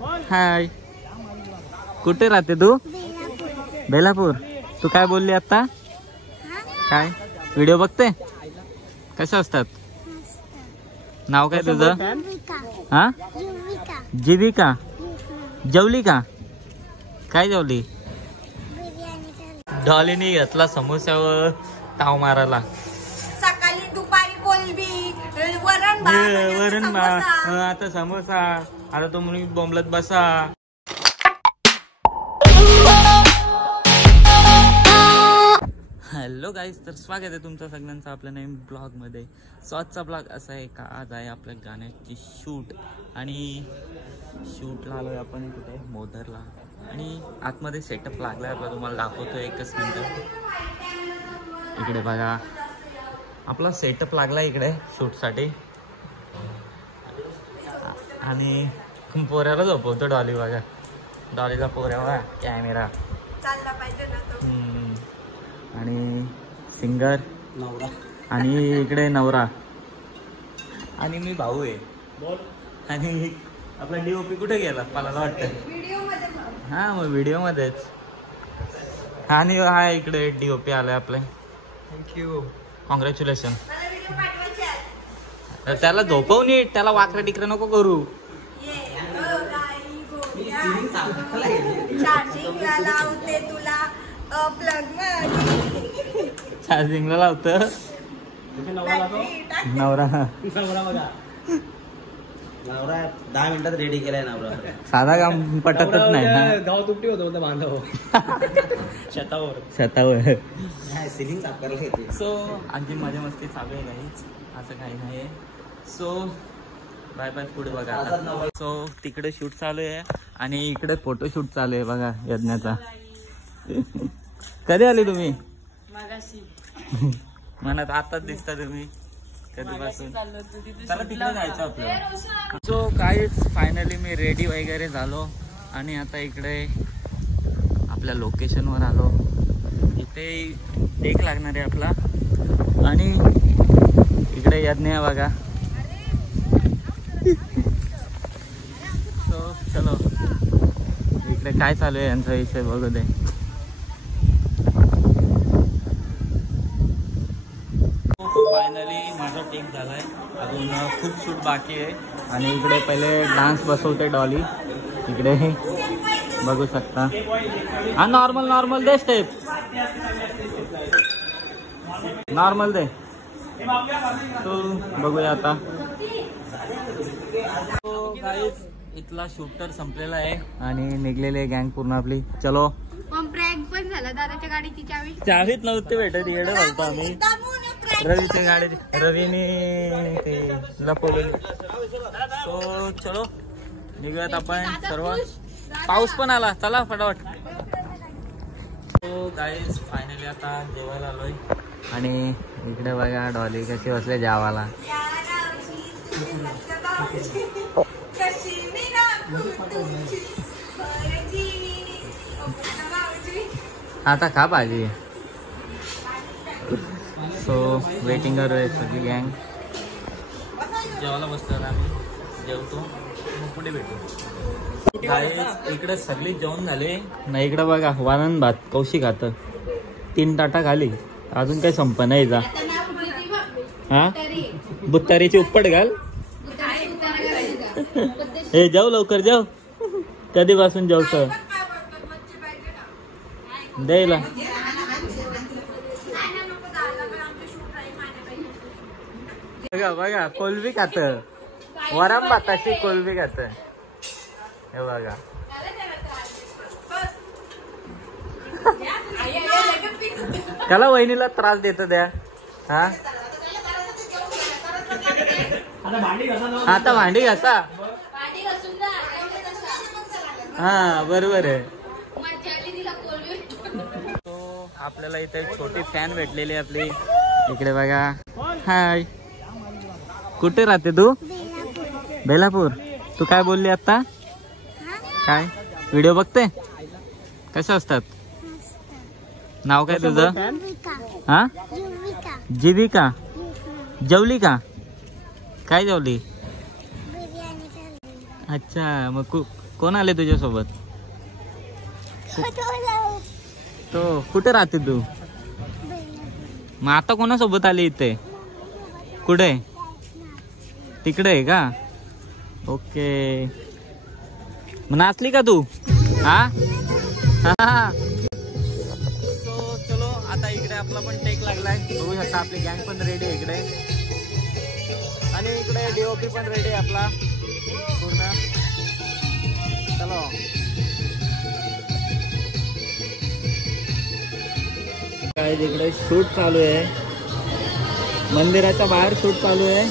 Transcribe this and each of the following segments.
हाय, कुठे राहते तू? बेलापूर. तू काय बोलली आता? काय व्हिडिओ बघते? कशा असतात? नाव काय तुझं? हा, जीविका. जेवली का? काय जेवली? डॉलीने घेतला समोस्यावर ताव मारायला. सकाळी दुपारी कोलबी, वरण भात, आता समोसा. आता तुम्ही बोंबलत बसा. हॅलो गाईज, तर स्वागत आहे तुमचं सगळ्यांचं आपल्या नवीन ब्लॉग मध्ये. आजचा ब्लॉग असा आहे का, आज आहे आपल्या गाण्याची शूट आणि शूटला आलोय आपण कुठे मोधरला आणि आतमध्ये सेटअप लागलाय आपला, तुम्हाला दाखवतो एकच मिनिट. इकडे बघा आपला सेटअप लागला इकडे शूटसाठी आणि पोऱ्याला झोपवतो डॉली. बघा डॉलीला पोऱ्या बघा, कॅमेरा चालला पाहिजे ना तो. आणि सिंगर नवरा आणि इकडे नवरा आणि मी भाऊ आहे. आणि आपला डीओपी कुठे गेला मला वाटतं? हा मग व्हिडिओ मध्येच. आणि हा इकडे डीओपी आलाय आपले. Thank you, congratulation. त्याला झोपव नीट, त्याला वाकडं टिकडं नको करू. चार्जिंगला लावतं नवरा. नवरा 10 मिनिटात रेडी केलाय नवरा. साधा काम पटतच नाही ना. गाव तुपटी होतो बांधव शेतावर सिलिंग साफ करायला येते. सो आणखी मजा मस्ती चालू आहे काहीच, असं काही नाही. सो बाय बाय, पुढे बघा. सो तिकडे शूट चालू आहे आणि इकडे फोटोशूट चालू आहे बघा यज्ञाचा. कधी आले तुम्ही? मनात आताच दिसता तुम्ही कधीपासून. चला तिकडे जायचं आपल्याला. सो काहीच फायनली मी रेडी वगैरे झालो आणि आता इकडे आपल्या लोकेशनवर आलो. इथे टेक लागणार आहे आपला आणि इकडे यज्ञ आहे बघा. सो चलो इकडे काय चालू आहे यांचा विषय बघू दे. फायनली माझा टेक झालाय, अजून खूप शूट बाकी आहे. आणि इकडे पहिले डान्स बसवते डॉली, इकडे बघू शकता. हा नॉर्मल नॉर्मल दे स्टेप, नॉर्मल दे. तो बघूया आता. तो गाईज इथला शूट तर संपलेला आहे आणि निघलेली आहे गँग पूर्ण आपली. चलो. प्रँक पण झाला, दादाच्या गाडीची चावीच नव्हती भेटत, येडे घालतो आम्ही. रवीच्या गाडी रवीने ते लपवलेली. सो चलो निघूयात आपण सर्व. पाऊस पण आला, चला फटाफट. सो गाईज फायनली आता जेवायला आलोय आणि इकडे बघा डॉली कशी बसले जेवायला. आता खा भाजी. सो वेटिंग करू आहे सगळी गँग. जेवायला बसतो आम्ही, जेवतो मग पुढे भेटू. इकडे सगळी जेवण झाले ना. इकडे बघा वानन भात कौशिक खातं, 3 ताटा खाली, अजून काही संप नाही जा. हा बुत्तारीची उपट घाल. हे जाऊ लवकर जाऊ. कधीपासून जेवतो द्यायला. बघा बघा कोलबी खात, वरम भाताची कोलबी खात. हे बघा त्याला वहिनीला त्रास देत द्या. हा आता भांडी घासा. हा बरोबर आहे. तो आपल्याला इथे छोटी फॅन भेटलेली आपली. इकडे बघा. हाय, कुठे राहते तू? बेलापूर. तू काय बोलली आता? काय व्हिडिओ बघते? कशा असतात? नाव काय तुझं? हा जीविका. जेवली का? काय जेवली? अच्छा, मग कोण आले तुझ्यासोबत? तो कुठे राहते तू? मग आता कोणासोबत आली इथे? कुठे? तिकडे आहे का? ओके. मग नाचली का तू? हा हा. तो चलो आता इकडे आपला पण टेक लागलाय. बघू शकता आपली गँग पण रेडी आहे इकडे. आणि इकडे डीओपी पण रेडी आहे आपला पूर्ण. चलो काय इकडे शूट चालू आहे. मंदिराच्या बाहेर शूट चालू आहे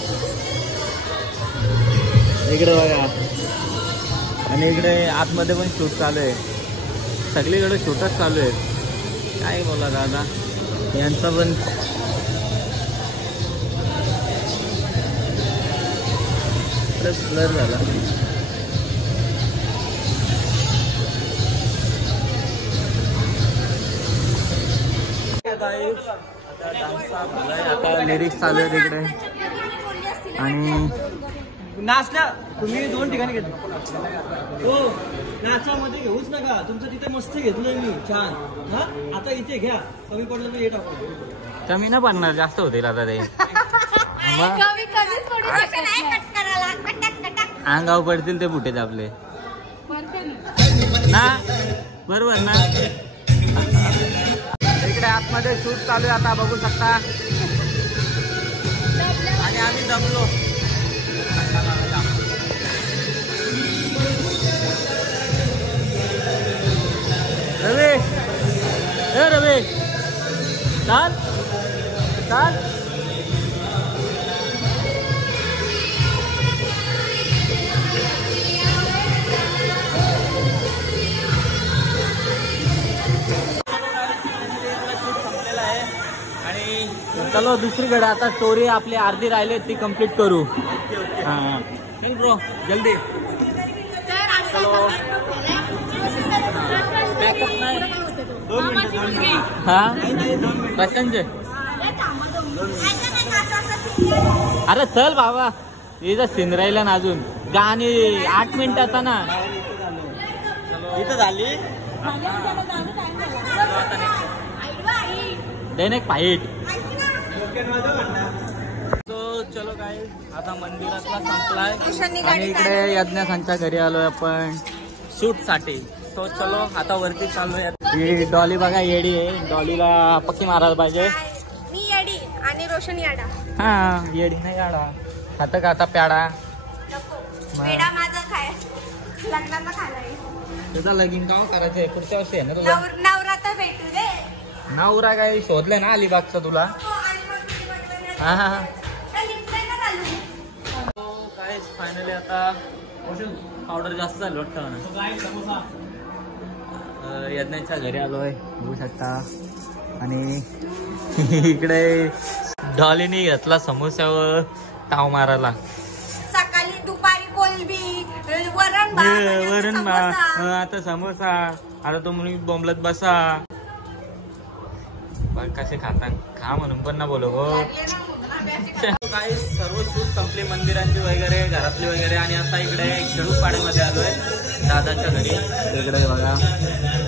इकडे बघा. आणि इकडे आतमध्ये पण शूट चालू आहे. सगळीकडे शूटच चालू आहे. काय बोला दादा यांचा पण ब्लर झाला. आता लिरिक्स चालू आहे तिकडे. आणि नाचल्या तुम्ही 2 ठिकाणी घेतलं. हो नाचामध्ये घेऊच नका. तुमचं तिथे मस्त घेतलंय मी छान. हा आता इथे घ्या. कमी पडलं तर हे टाकू. कमी न पडणार जास्त होतील आता ते. अंगावर पडतील ते फुटेज आपले ना. बरोबर ना. इकडे आतमध्ये शूट चालू आहे आता बघू शकता. आणि आम्ही जमलो. रवी ए रवी चाल चाल. चलो दुसरीकडे आता स्टोरी आपली अर्धी राहिली ती कंप्लीट करू. हा ब्रो जल्दी. हा कशांचे? अरे चल बाबा इथं सीन राहिला ना अजून. गाणी 8 मिनिटाचा ना इथं झाली. एक फाईट. तो चलो काय आता मंदिरातला संपलाय. आणि इकडे यज्ञासांच्या घरी आलोय आपण शूट साठी. तो चलो आता वरती चालूया. ही डॉली बघा येडी आहे. डॉलीला पक्की मारायला पाहिजे. मी येडी आणि रोशन याडा. हा येडी नाही याडा. खाता का आता प्याडा पेढा माझा खाय लग्नाला खालाय. तुझा लगीन गाव करायचंय पुढच्या वर्षी आहे ना तुला. नवरा तर भेटू दे. नवरा काय शोधले ना अलिबागचा तुला. हा हा काय फायनली आता पावडर जास्त झालं वाटतं. यज्ञाच्या घरी आलोय बघू शकता. आणि इकडे डॉलीनी घेतला समोस्यावर ताव मारायला. सकाळी दुपारी कोलबी वरण भात आता समोसा. आता तुम्ही बोंबलत बसा. कसे खाता खा म्हणून पण ना बोलो गो. काही सर्व शूट संपली मंदिरांची वगैरे घरातली वगैरे. आणि आता इकडे खेडूपाड्यामध्ये आलोय दादाच्या घरी. इकडे बघा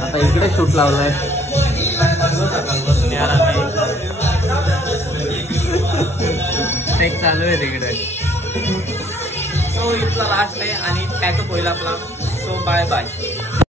आता इकडे शूट लावलाय. टेक चालू आहे तिकडे. सो इथला लास्ट आहे आणि पॅकअप होईल आपला. So bye bye.